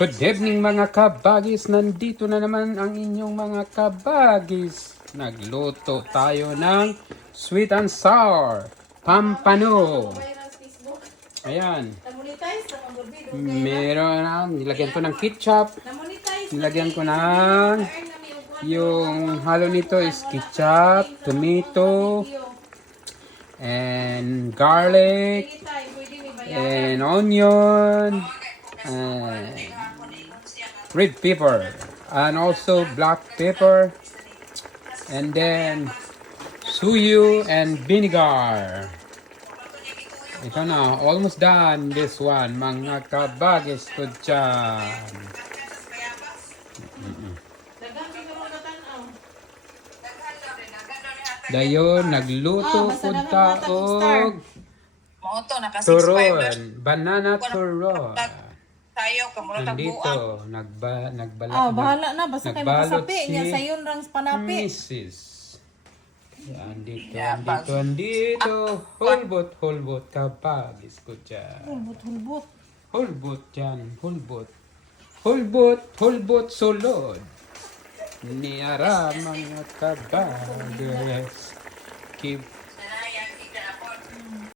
Good evening mga kabagis, nandito na naman ang inyong mga kabagis. Nagluto tayo ng sweet and sour pampano. Ayan. Meron na, nilagyan ko ng ketchup. Nilagyan ko ng, yung halo nito is ketchup, tomato, and garlic, and onion, and red pepper, and also black pepper, and then suyu and vinegar. Ito na, almost done this one, mga kabagis ko dyan. Dayon, nagluto ko taog Moto naka 6.5 turon, banana turon. tayo kamura Nandito, tagbuan. nagbalot. bahala na. Basta kayo Nagbalot makasapi. Nya sayon rang panapi. Mrs. Andito, Yeah, andito. Hulbot, kabagis ko dyan. Hulbot. Hulbot dyan, hulbot, sulod. Niara mga kabagis. Keep